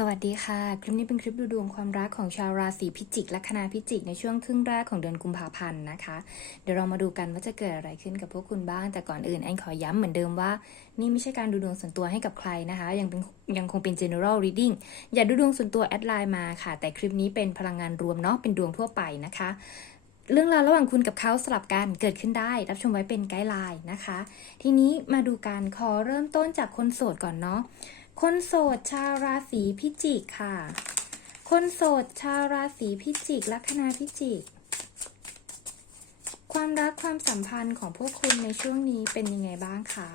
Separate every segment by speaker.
Speaker 1: สวัสดีค่ะ คลิปนี้เป็นคลิปดูดวงความรักของชาวราศีพิจิกและคณะพิจิกในช่วงครึ่งแรกของเดือนกุมภาพันธ์นะคะ เดี๋ยวเรามาดูกันว่าจะเกิดอะไรขึ้นกับพวกคุณบ้าง แต่ก่อนอื่นแอนขอย้ำเหมือนเดิมว่า นี่ไม่ใช่การดูดวงส่วนตัวให้กับใครนะคะ ยังเป็นยังคงเป็น general reading อย่าดูดวงส่วนตัวแอดไลน์มาค่ะ แต่คลิปนี้เป็นพลังงานรวมเนาะเป็นดวงทั่วไปนะคะเรื่องราวระหว่างคุณกับเขาสลับกันเกิดขึ้นได้ รับชมไว้เป็นไกด์ไลน์นะคะ ทีนี้มาดูการขอเริ่มต้นจากคนโสดก่อนเนาะ คนโสดชาวราศีพิจิกค่ะ คนโสดชาวราศีพิจิก ลัคนาพิจิก ความรักความสัมพันธ์ของพวกคุณในช่วงนี้เป็นยังไงบ้างคะ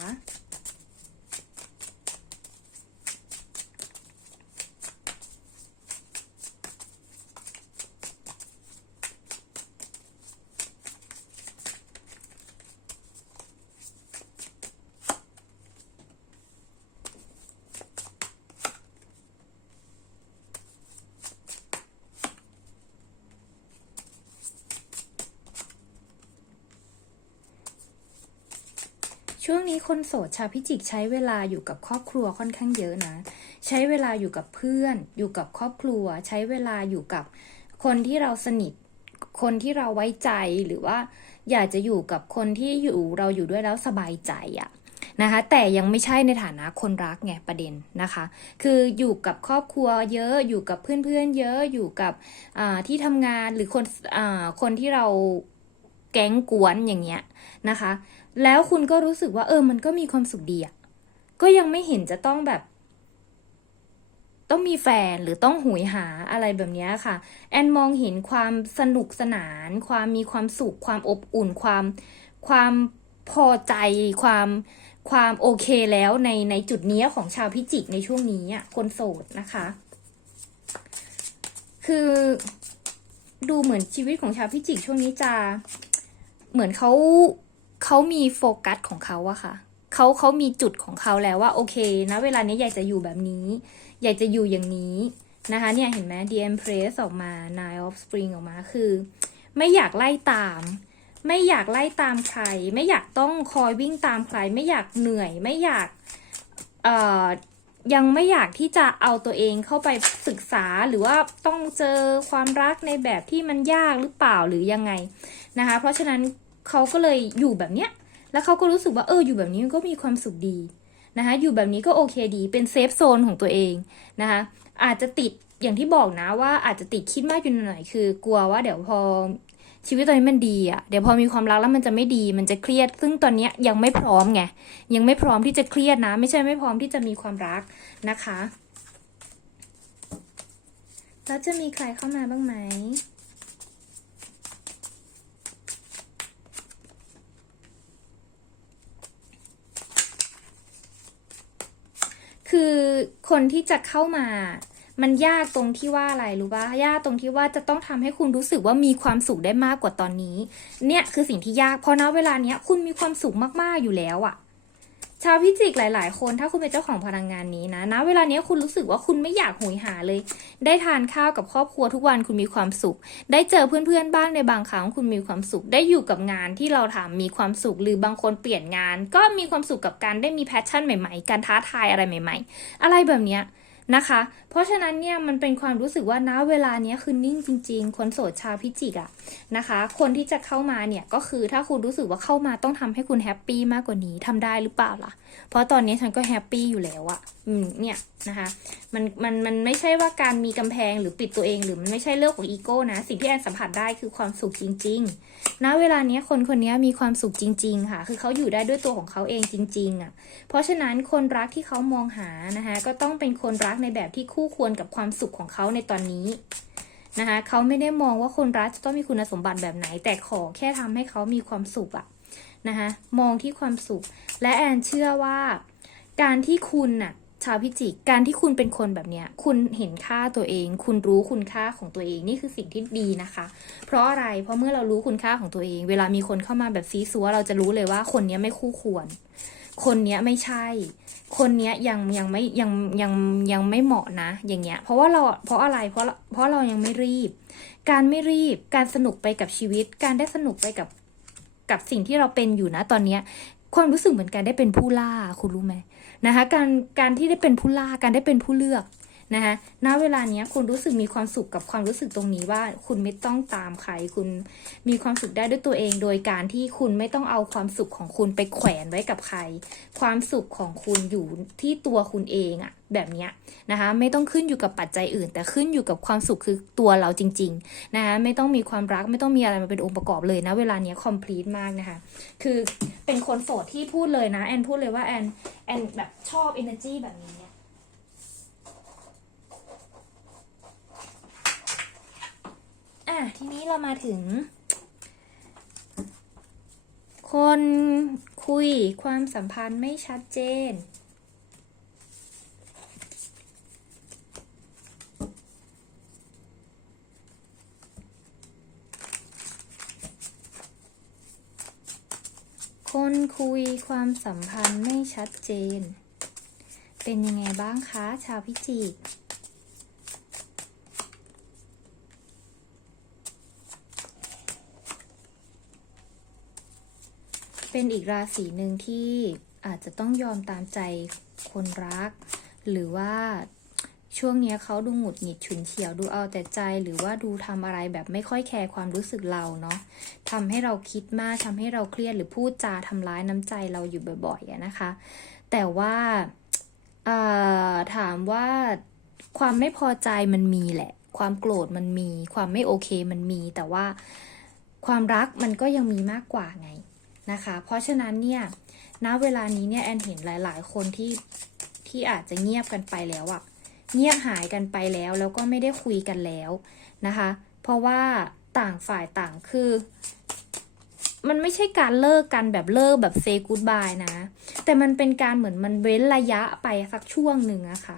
Speaker 1: ช่วงนี้คนโสดชาวพิจิกใช้เวลาอยู่กับครอบครัวค่อนข้างเยอะนะ ใช้เวลาอยู่กับเพื่อน อยู่กับครอบครัว ใช้เวลาอยู่กับคนที่เราสนิท คนที่เราไว้ใจหรือว่า อยากจะอยู่กับคนที่อยู่เราอยู่ด้วยแล้วสบายใจอะนะคะแต่ยังไม่ใช่ในฐานะคนรักไงประเด็นนะคะ คืออยู่กับครอบครัวเยอะอยู่กับเพื่อนๆเยอะอยู่กับที่ทำงานหรือคนอคนที่เราแก๊งกวนอย่างเงี้ยนะคะ แล้วคุณก็รู้สึกว่าเออ มันก็มีความสุขดีอะก็ยังไม่เห็นจะต้องแบบ ต้องมีแฟนหรือต้องหุยหาอะไรแบบนี้ค่ะ แอนมองเห็นความสนุกสนาน ความมีความสุข ความอบอุ่น ความความพอใจ ความความโอเคแล้วในในจุดเนี้ยของชาวพิจิกในช่วงนี้อะคนโสดนะคะ คือดูเหมือนชีวิตของชาวพิจิกช่วงนี้จะเหมือนเขา เขามีโฟกัสของเขาอะค่ะเขาเขามีจุดของเขาแล้วว่าโอเคนะเวลานี้อยากจะอยู่แบบนี้อยากจะอยู่อย่างนี้นะคะเนี่ยเห็นไหม The Empress ออกมา Nine of Spring ออกมาคือ ไม่อยากไล่ตาม ไม่อยากไล่ตามใคร ไม่อยากต้องคอยวิ่งตามใคร ไม่อยากเหนื่อย ไม่อยากเอ่อยังไม่อยากที่จะเอาตัวเองเข้าไปศึกษาหรือว่าต้องเจอความรักในแบบที่มันยากหรือเปล่าหรือยังไงนะคะ เพราะฉะนั้น เขาก็เลยอยู่แบบเนี้ย แล้วเขาก็รู้สึกว่าเอออยู่แบบนี้มันก็มีความสุขดีนะคะอยู่แบบนี้ก็โอเคดีเป็นเซฟโซนของตัวเองนะคะอาจจะติดอย่างที่บอกนะว่าอาจจะติดคิดมากอยู่หน่อยคือกลัวว่าเดี๋ยวพอชีวิตตอนนี้มันดีอะเดี๋ยวพอมีความรักแล้วมันจะไม่ดีมันจะเครียด ซึ่งตอนนี้ยังไม่พร้อมไงยังไม่พร้อมที่จะเครียดนะ ไม่ใช่ไม่พร้อมที่จะมีความรักนะคะแล้วจะมีใครเข้ามาบ้างไหม คือคนที่จะเข้ามา มันยากตรงที่ว่าอะไรรู้ป่ะยากตรงที่ว่าจะต้องทำให้คุณรู้สึกว่ามีความสุขได้มากกว่าตอนนี้ เนี่ยคือสิ่งที่ยากเพราะณเวลาเนี้ยคุณมีความสุขมากๆอยู่แล้วอะ ชาวพิจิกหลาย ๆ คนถ้าคุณเป็นเจ้าของพลังงานนี้นะนะเวลานี้คุณรู้สึกว่าคุณไม่อยากหุยหาเลย ได้ทานข้าวกับครอบครัวทุกวันคุณมีความสุข ได้เจอเพื่อน ๆ บ้างในบางครั้งคุณมีความสุข ได้อยู่กับงานที่เราทำมีความสุข หรือบางคนเปลี่ยนงาน ก็มีความสุขกับการได้มีแพชชั่นใหม่ ๆ การท้าทายอะไรใหม่ ๆ อะไรแบบเนี้ย นะคะ เพราะฉะนั้นเนี่ยมันเป็นความรู้สึกว่าณเวลานี้คือนิ่งจริง ๆ คนโสดชาวพิจิกอะนะคะ คนที่จะเข้ามาเนี่ยก็คือถ้าคุณรู้สึกว่าเข้ามาต้องทำให้คุณแฮปปี้มากกว่านี้ทำได้หรือเปล่าล่ะ เพราะตอนนี้ฉันก็แฮปปี้อยู่แล้วอะอืมเนี่ยนะคะมันมันมันไม่ใช่ว่าการมีกำแพงหรือปิดตัวเองหรือมันไม่ใช่เรื่องของอีโก้นะ สิ่งที่แอนสัมผัสได้คือความสุขจริงๆณเวลานี้คนคนนี้มีความสุขจริง ๆ ค่ะ คือเขาอยู่ได้ด้วยตัวของเขาเองจริง ๆอะเพราะฉะนั้นคนรักที่เขามองหานะคะก็ต้องเป็นคนรักในแบบที่คู่ควรกับความสุขของเขาในตอนนี้นะคะเขาไม่ได้มองว่าคนรักจะต้องมีคุณสมบัติแบบไหน แต่ขอแค่ทำให้เขามีความสุขอะนะคะมองที่ความสุข และแอนเชื่อว่า การที่คุณน่ะชาวพิจิกการที่คุณเป็นคนแบบเนี้ย คุณเห็นค่าตัวเอง คุณรู้คุณค่าของตัวเองนี่คือสิ่งที่ดีนะคะ เพราะอะไรเพราะเมื่อเรารู้คุณค่าของตัวเอง เวลามีคนเข้ามาแบบซีซัวเราจะรู้เลยว่าคนนี้ไม่คู่ควร คนเนี้ยไม่ใช่ คนเนี้ยยังยังไม่ยังยังยังไม่เหมาะนะ อย่างเงี้ย เพราะว่าเราเพราะอะไรเพราะเพราะเรายังไม่รีบ การไม่รีบการสนุกไปกับชีวิต การได้สนุกไปกับกับสิ่งที่เราเป็นอยู่นะตอนเนี้ยความรู้สึกเหมือนการได้เป็นผู้ล่าคุณรู้ไหมนะคะการการที่ได้เป็นผู้ล่าการได้เป็นผู้เลือก นะคะณเวลาเนี้ยคุณรู้สึกมีความสุขกับความรู้สึกตรงนี้ว่า คุณไม่ต้องตามใคร คุณมีความสุขได้ด้วยตัวเอง โดยการที่คุณไม่ต้องเอาความสุขของคุณไปแขวนไว้กับใคร ความสุขของคุณอยู่ที่ตัวคุณเองอะแบบเนี้ยนะคะไม่ต้องขึ้นอยู่กับปัจจัยอื่น แต่ขึ้นอยู่กับความสุขคือตัวเราจริงๆนะคะไม่ต้องมีความรักไม่ต้องมีอะไรมาเป็นองค์ประกอบเลยนะเวลาเนี้ย complete มากนะคะคือเป็นคนโสดที่พูดเลยนะแอนพูดเลยว่าแอนแอนแบบชอบ energy แบบนี้เนี่ย อะทีนี้เรามาถึง คนคุยความสัมพันธ์ไม่ชัดเจน คนคุยความสัมพันธ์ไม่ชัดเจน เป็นยังไงบ้างคะ ชาวพิจิก เป็นอีกราศีหนึ่งที่อาจจะต้องยอมตามใจคนรัก หรือว่าช่วงนี้เขาดูหงุดหงิดฉุนเฉียวดูเอาแต่ใจหรือว่าดูทำอะไรแบบไม่ค่อยแคร์ความรู้สึกเราเนาะทำให้เราคิดมากทำให้เราเครียดหรือพูดจาทำร้ายน้ำใจเราอยู่บ่อยๆนะคะ แต่ว่าถามว่าความไม่พอใจมันมีแหละ ความโกรธมันมี ความไม่โอเคมันมี แต่ว่าความรักมันก็ยังมีมากกว่าไง นะคะ เพราะฉะนั้นเนี่ย ณ เวลานี้เนี่ยแอนเห็นหลาย ๆ คนที่ที่อาจจะเงียบกันไปแล้วอะเงียบหายกันไปแล้วแล้วก็ไม่ได้คุยกันแล้วนะคะ เพราะว่าต่างฝ่ายต่างคือ มันไม่ใช่การเลิกกันแบบเลิกแบบเซกู d บายนะ แต่มันเป็นการเหมือนมันเว้นระยะไปสักช่วงหนึ่งอะค่ะ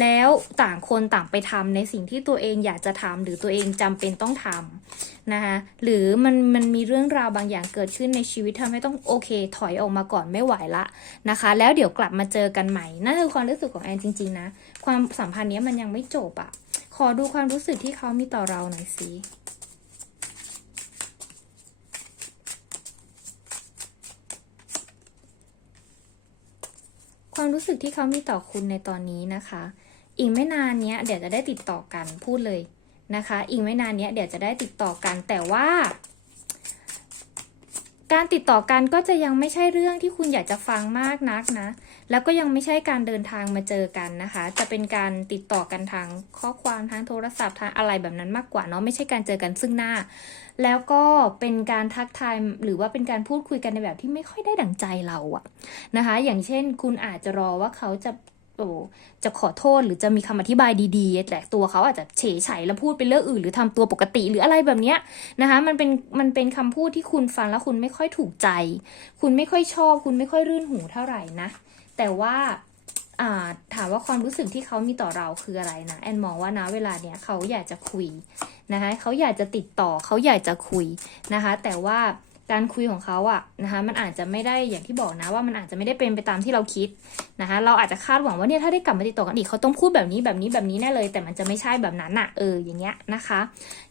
Speaker 1: แล้วต่างคนต่างไปทำในสิ่งที่ตัวเองอยากจะทำหรือตัวเองจำเป็นต้องทำนะคะหรือมันมันมีเรื่องราวบางอย่างเกิดขึ้นในชีวิตทำให้ต้องโอเค ถอยออกมาก่อนไม่ไหวละนะคะ แล้วเดี๋ยวกลับมาเจอกันใหม่นั่นคือความรู้สึกของแอนจริง ๆ นะ ความสัมพันธ์นี้มันยังไม่จบอะ่ะขอดูความรู้สึกที่เขามีต่อเราหน่อยสิ ความรู้สึกที่เขามีต่อคุณในตอนนี้นะคะ อีกไม่นานเนี้ยเดี๋ยวจะได้ติดต่อกันพูดเลยนะคะ อีกไม่นานเนี้ยเดี๋ยวจะได้ติดต่อกันแต่ว่า การติดต่อกันก็จะยังไม่ใช่เรื่องที่คุณอยากจะฟังมากนักนะ แล้วก็ยังไม่ใช่การเดินทางมาเจอกันนะคะ จะเป็นการติดต่อกันทางข้อความทางโทรศัพท์ทางอะไรแบบนั้นมากกว่าเนาะไม่ใช่การเจอกันซึ่งหน้า แล้วก็เป็นการทักทายหรือว่าเป็นการพูดคุยกันในแบบที่ไม่ค่อยได้ดั่งใจเราอะนะคะ อย่างเช่น คุณอาจจะรอว่าเขาจะ โอ้จะขอโทษหรือจะมีคำอธิบายดีๆ แต่ตัวเขาอาจจะเฉยไฉแล้วพูดเป็นเรื่องอื่น หรือทำตัวปกติหรืออะไรแบบเนี้ยนะคะมันเป็นมันเป็นคำพูดที่คุณฟังแล้วคุณไม่ค่อยถูกใจ คุณไม่ค่อยชอบ คุณไม่ค่อยรื่นหูเท่าไหร่นะ แต่ว่าถามว่าความรู้สึกที่เขามีต่อเราคืออะไรนะแอนมองว่านะเวลาเนี้ยเขาอยากจะคุยนะคะเขาอยากจะติดต่อเขาอยากจะคุยนะคะ แต่ว่า การคุยของเขาอะนะคะมันอาจจะไม่ได้อย่างที่บอกนะว่ามันอาจจะไม่ได้เป็นไปตามที่เราคิดนะคะเราอาจจะคาดหวังว่าเนี่ยถ้าได้กลับมาติดต่อกันอีกเขาต้องพูดแบบนี้แบบนี้แบบนี้แน่เลย แต่มันจะไม่ใช่แบบนั้นอะเอออย่างเงี้ยนะคะ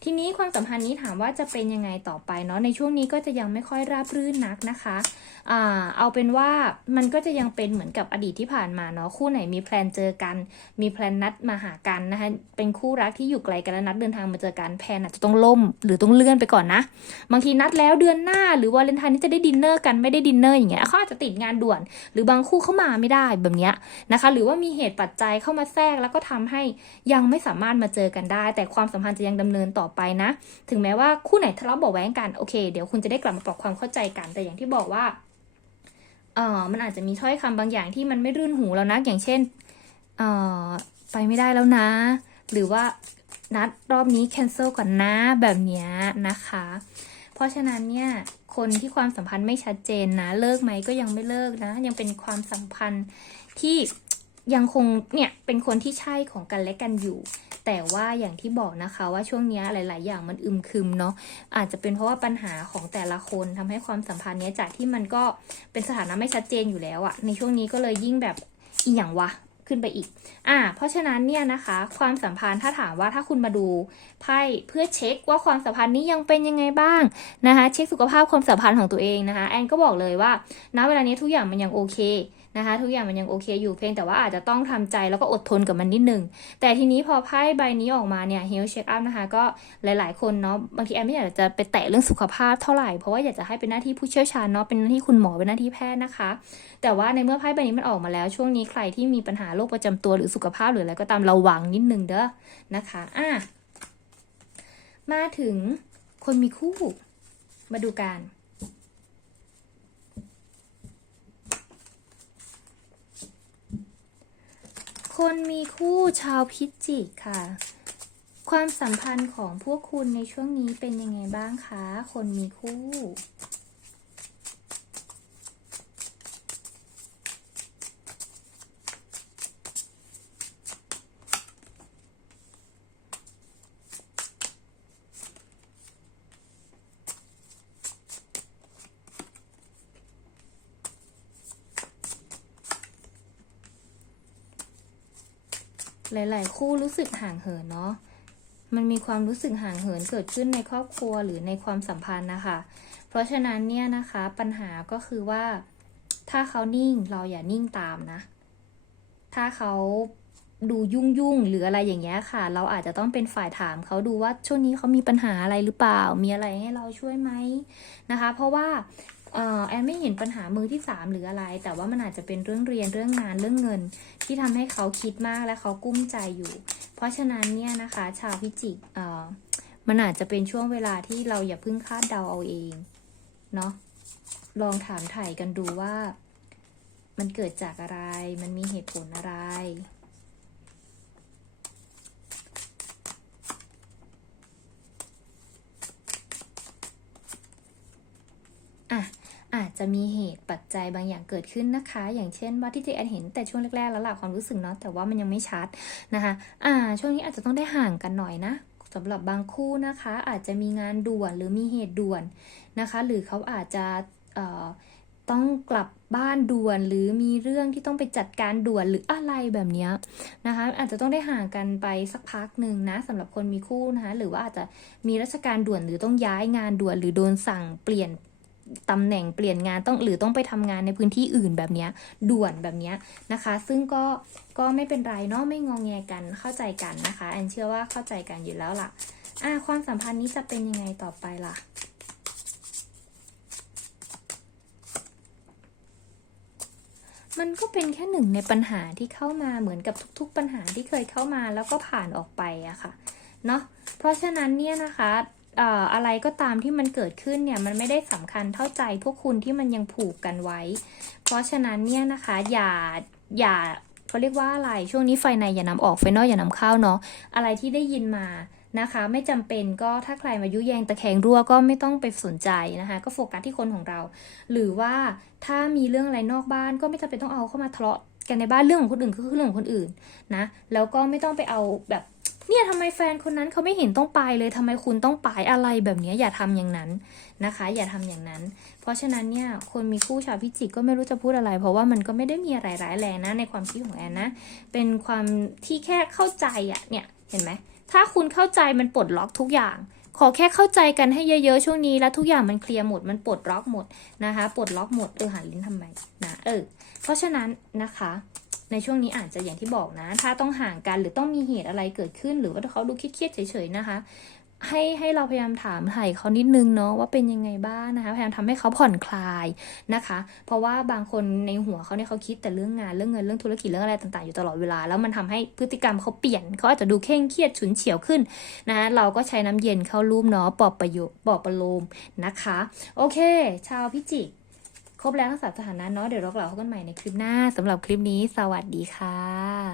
Speaker 1: ทีนี้ความสัมพันธ์นี้ถามว่าจะเป็นยังไงต่อไปเนาะในช่วงนี้ก็จะยังไม่ค่อยราบรื่นนักนะคะอ่าเอาเป็นว่ามันก็จะยังเป็นเหมือนกับอดีตที่ผ่านมาเนาะคู่ไหนมีแพลนเจอกัน มีแพลนนัดมาหากันนะคะเป็นคู่รักที่อยู่ไกลกันแล้วนัดเดินทางมาเจอกันแพลนอาจจะต้องล่มหรือต้องเลื่อนไปก่อนนะ บางทีนัดแล้วเดือนหน้าหรือวาเลนไทน์นี้จะได้ดินเนอร์กันไม่ได้ดินเนอร์อย่างเงี้ยเขาอาจจะติดงานด่วน หรือบางคู่เข้ามาไม่ได้แบบเนี้ยนะคะ หรือว่ามีเหตุปัจจัยเข้ามาแทรกแล้วก็ทำให้ยังไม่สามารถมาเจอกันได้ แต่ความสัมพันธ์จะยังดำเนินต่อไปนะ ถึงแม้ว่าคู่ไหนทะเลาะเบาะแว้งกันโอเคเดี๋ยวคุณจะได้กลับมาปรับความเข้าใจกันแต่อย่างที่บอกว่าเออมันอาจจะมีถ้อยคำบางอย่างที่มันไม่รื่นหูแล้วนะอย่างเช่นเออไปไม่ได้แล้วนะ หรือว่านัดรอบนี้ cancel ก่อนนะแบบเนี้ยนะคะ เพราะฉะนั้นเนี่ยคนที่ความสัมพันธ์ไม่ชัดเจนนะ เลิกไหมก็ยังไม่เลิกนะ ยังเป็นความสัมพันธ์ที่ยังคงเนี่ยเป็นคนที่ใช่ของกันและกันอยู่ แต่ว่าอย่างที่บอกนะคะว่าช่วงนี้หลาย ๆ อย่างมันอึมครึมเนาะอาจจะเป็นเพราะว่าปัญหาของแต่ละคนทำให้ความสัมพันธ์เนี้ยจากที่มันก็เป็นสถานะไม่ชัดเจนอยู่แล้วอะในช่วงนี้ก็เลยยิ่งแบบอีหยังวะ ขึ้นไปอีก อ่า เพราะฉะนั้นเนี่ยนะคะ ความสัมพันธ์ถ้าถามว่าถ้าคุณมาดูไพ่เพื่อเช็คว่าความสัมพันธ์นี้ยังเป็นยังไงบ้างนะคะ เช็คสุขภาพความสัมพันธ์ของตัวเองนะคะ แอนก็บอกเลยว่าณเวลานี้ทุกอย่างมันยังโอเค นะคะ ทุกอย่างมันยังโอเคอยู่เพียงแต่ว่าอาจจะต้องทำใจแล้วก็อดทนกับมันนิดนึง แต่ทีนี้พอไพ่ใบนี้ออกมาเนี่ย health check up นะคะ ก็หลาย ๆ คนเนาะบางทีแอนไม่อยากจะไปแตะเรื่องสุขภาพเท่าไหร่เพราะว่าอยากจะให้เป็นหน้าที่ผู้เชี่ยวชาญเนาะเป็นหน้าที่คุณหมอเป็นหน้าที่แพทย์นะคะ แต่ว่าในเมื่อไพ่ใบนี้มันออกมาแล้ว ช่วงนี้ใครที่มีปัญหาโรคประจำตัวหรือสุขภาพหรืออะไรก็ตามระวังนิดนึงเด้อนะคะอะมาถึงคนมีคู่ มาดูกัน คนมีคู่ชาวพิจิกค่ะ ความสัมพันธ์ของพวกคุณในช่วงนี้เป็นยังไงบ้างคะ คนมีคู่ หลาย ๆ คู่รู้สึกห่างเหินเนาะมันมีความรู้สึกห่างเหินเกิดขึ้นในครอบครัวหรือในความสัมพันธ์นะคะ เพราะฉะนั้นเนี่ยนะคะปัญหาก็คือว่า ถ้าเขานิ่งเราอย่านิ่งตามนะ ถ้าเขาดูยุ่งยุ่งหรืออะไรอย่างเงี้ยค่ะ เราอาจจะต้องเป็นฝ่ายถามเขาดูว่าช่วงนี้เขามีปัญหาอะไรหรือเปล่า มีอะไรให้เราช่วยไหมนะคะ เพราะว่า แอนไม่เห็นปัญหามือที่สามหรืออะไร แต่ว่ามันอาจจะเป็นเรื่องเรียนเรื่องงานเรื่องเงิน ที่ทำให้เขาคิดมากและเขากุ้มใจอยู่ เพราะฉะนั้นเนี่ยนะคะ ชาวพิจิกเออมันอาจจะเป็นช่วงเวลาที่เราอย่าเพิ่งคาดเดาเอาเองเนาะลองถามไถ่กันดูว่า มันเกิดจากอะไร มันมีเหตุผลอะไร อะ อา จะมีเหตุปัจจัยบางอย่างเกิดขึ้นนะคะ อย่างเช่นว่าที่เจแอนเห็นแต่ช่วงแรกๆแล้วหละความรู้สึกเนาะแต่ว่ามันยังไม่ชัดนะคะอ่าช่วงนี้อาจจะต้องได้ห่างกันหน่อยนะสำหรับบางคู่นะคะ อาจจะมีงานด่วนหรือมีเหตุด่วนนะคะ หรือเขาอาจจะเอ่อต้องกลับบ้านด่วนหรือมีเรื่องที่ต้องไปจัดการด่วนหรืออะไรแบบนี้นะคะ อาจจะต้องได้ห่างกันไปสักพักหนึ่งนะสำหรับคนมีคู่นะคะ หรือว่าอาจจะมีราชการด่วนหรือต้องย้ายงานด่วนหรือโดนสั่งเปลี่ยน ตำแหน่งเปลี่ยนงานต้องหรือต้องไปทำงานในพื้นที่อื่นแบบนี้ด่วนแบบนี้นะคะ ซึ่งก็ก็ไม่เป็นไรเนาะไม่งองแงกันเข้าใจกันนะคะแอนเชื่อว่าเข้าใจกันอยู่แล้วล่ะอะความสัมพันธ์นี้จะเป็นยังไงต่อไปล่ะมันก็เป็นแค่หนึ่งในปัญหาที่เข้ามาเหมือนกับทุก ๆ ปัญหาที่เคยเข้ามาแล้วก็ผ่านออกไปอะค่ะเนาะเพราะฉะนั้นเนี่ยนะคะ อะไรก็ตามที่มันเกิดขึ้นเนี่ยมันไม่ได้สำคัญเท่าใจพวกคุณที่มันยังผูกกันไว้ เพราะฉะนั้นเนี่ยนะคะอย่าอย่าเขาเรียกว่าอะไรช่วงนี้ไฟในอย่านำออกไฟนอกอย่านำเข้าเนาะอะไรที่ได้ยินมานะคะ ไม่จำเป็นก็ถ้าใครมายุแยงตะแคงรั่วก็ไม่ต้องไปสนใจนะคะ ก็โฟกัสที่คนของเรา หรือว่าถ้ามีเรื่องอะไรนอกบ้านก็ไม่จำเป็นต้องเอาเข้ามาทะเลาะกันในบ้านเรื่องของคนอื่นก็คือเรื่องของคนอื่นนะแล้วก็ไม่ต้องไปเอาแบบ เนี่ยทำไมแฟนคนนั้นเขาไม่เห็นต้องไปเลยทำไมคุณต้องไปอะไรแบบนี้อย่าทำอย่างนั้นนะคะ อย่าทำอย่างนั้น เพราะฉะนั้นเนี่ยคนมีคู่ชาวพิจิกก็ไม่รู้จะพูดอะไร เพราะว่ามันก็ไม่ได้มีอะไรร้ายแรงนะในความคิดของแอนนะเป็นความที่แค่เข้าใจอะเนี่ยเห็นไหมถ้าคุณเข้าใจมันปลดล็อกทุกอย่างขอแค่เข้าใจกันให้เยอะๆช่วงนี้แล้วทุกอย่างมันเคลียร์หมดมันปลดล็อกหมดนะคะปลดล็อกหมดเออหันลิ้นทำไมนะเออเพราะฉะนั้นนะคะ ในช่วงนี้อาจจะอย่างที่บอกนะ ถ้าต้องห่างกันหรือต้องมีเหตุอะไรเกิดขึ้น หรือว่าเขาดูเครียดเฉยๆนะคะ ให้ให้เราพยายามถามไถ่เขานิดนึงเนาะว่าเป็นยังไงบ้างนะคะพยายามทำให้เขาผ่อนคลายนะคะ เพราะว่าบางคนในหัวเขาเนี่ยเขาคิดแต่เรื่องงานเรื่องเงินเรื่องธุรกิจเรื่องอะไรต่างๆอยู่ตลอดเวลา แล้วมันทำให้พฤติกรรมเขาเปลี่ยนเขาอาจจะดูเคร่งเครียดฉุนเฉียวขึ้นนะะเราก็ใช้น้ำเย็นเข้ารูปเนาะปอบประโยคปอบประโลมนะคะ โอเค ชาวพิจิก ครบแล้วทั้งสามสถานะเนาะเดี๋ยวเรากลับพบกันใหม่ในคลิปหน้าสำหรับคลิปนี้ สวัสดีค่ะ